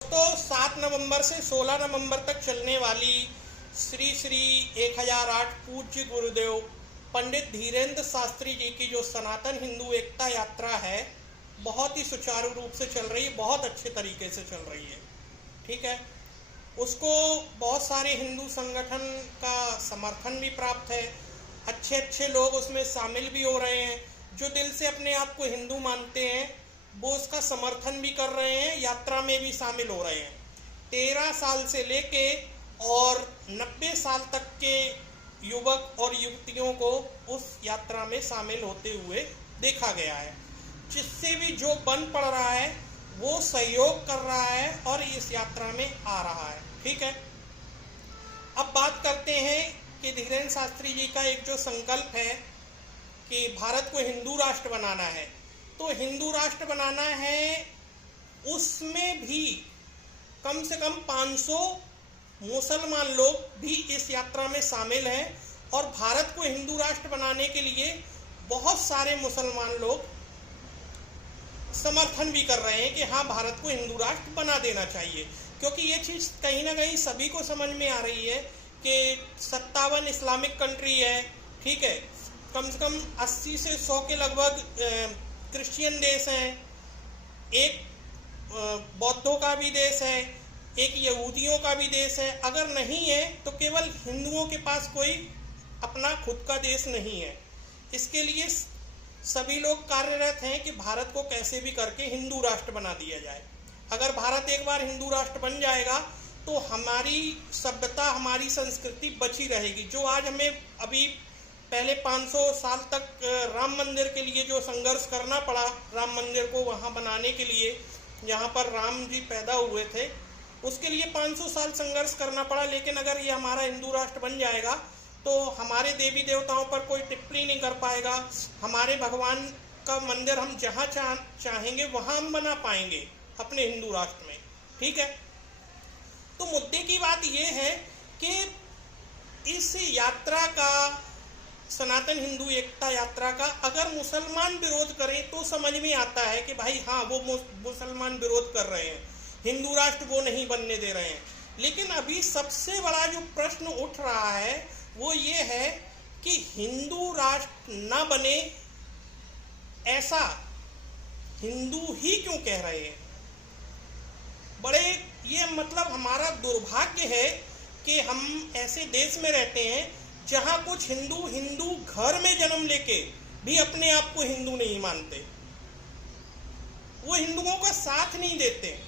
तो 7 नवंबर से 16 नवंबर तक चलने वाली श्री श्री 1008 पूज्य गुरुदेव पंडित धीरेन्द्र शास्त्री जी की जो सनातन हिंदू एकता यात्रा है, बहुत ही सुचारू रूप से चल रही है, बहुत अच्छे तरीके से चल रही है। ठीक है, उसको बहुत सारे हिंदू संगठन का समर्थन भी प्राप्त है। अच्छे अच्छे लोग उसमें शामिल भी हो रहे हैं। जो दिल से अपने आप को हिंदू मानते हैं वो उसका समर्थन भी कर रहे हैं, यात्रा में भी शामिल हो रहे हैं। 13 साल से लेके और 90 साल तक के युवक और युवतियों को उस यात्रा में शामिल होते हुए देखा गया है। जिससे भी जो बन पड़ रहा है वो सहयोग कर रहा है और इस यात्रा में आ रहा है। ठीक है, अब बात करते हैं कि धीरेन्द्र शास्त्री जी का एक जो संकल्प है कि भारत को हिंदू राष्ट्र बनाना है, तो हिंदू राष्ट्र बनाना है, उसमें भी कम से कम 500 मुसलमान लोग भी इस यात्रा में शामिल हैं। और भारत को हिंदू राष्ट्र बनाने के लिए बहुत सारे मुसलमान लोग समर्थन भी कर रहे हैं कि हाँ, भारत को हिंदू राष्ट्र बना देना चाहिए। क्योंकि ये चीज़ कहीं ना कहीं सभी को समझ में आ रही है कि 57 इस्लामिक कंट्री है। ठीक है, कम से कम 80 से 100 के लगभग क्रिश्चियन देश हैं, एक बौद्धों का भी देश है, एक यहूदियों का भी देश है। अगर नहीं है तो केवल हिंदुओं के पास कोई अपना खुद का देश नहीं है। इसके लिए सभी लोग कार्यरत हैं कि भारत को कैसे भी करके हिंदू राष्ट्र बना दिया जाए। अगर भारत एक बार हिंदू राष्ट्र बन जाएगा तो हमारी सभ्यता, हमारी संस्कृति बची रहेगी। जो आज हमें अभी पहले 500 साल तक राम मंदिर के लिए जो संघर्ष करना पड़ा, राम मंदिर को वहाँ बनाने के लिए, जहाँ पर राम जी पैदा हुए थे, उसके लिए 500 साल संघर्ष करना पड़ा। लेकिन अगर ये हमारा हिंदू राष्ट्र बन जाएगा तो हमारे देवी देवताओं पर कोई टिप्पणी नहीं कर पाएगा। हमारे भगवान का मंदिर हम जहाँ चाहेंगे वहाँ हम बना पाएंगे अपने हिंदू राष्ट्र में। ठीक है, तो मुद्दे की बात ये है कि इस यात्रा का, सनातन हिंदू एकता यात्रा का, अगर मुसलमान विरोध करें तो समझ में आता है कि भाई हाँ, वो मुसलमान विरोध कर रहे हैं, हिंदू राष्ट्र वो नहीं बनने दे रहे हैं। लेकिन अभी सबसे बड़ा जो प्रश्न उठ रहा है वो ये है कि हिंदू राष्ट्र ना बने, ऐसा हिंदू ही क्यों कह रहे हैं। बड़े ये मतलब हमारा दुर्भाग्य है कि हम ऐसे देश में रहते हैं जहां कुछ हिंदू घर में जन्म लेके भी अपने आप को हिंदू नहीं मानते, वो हिंदुओं का साथ नहीं देते।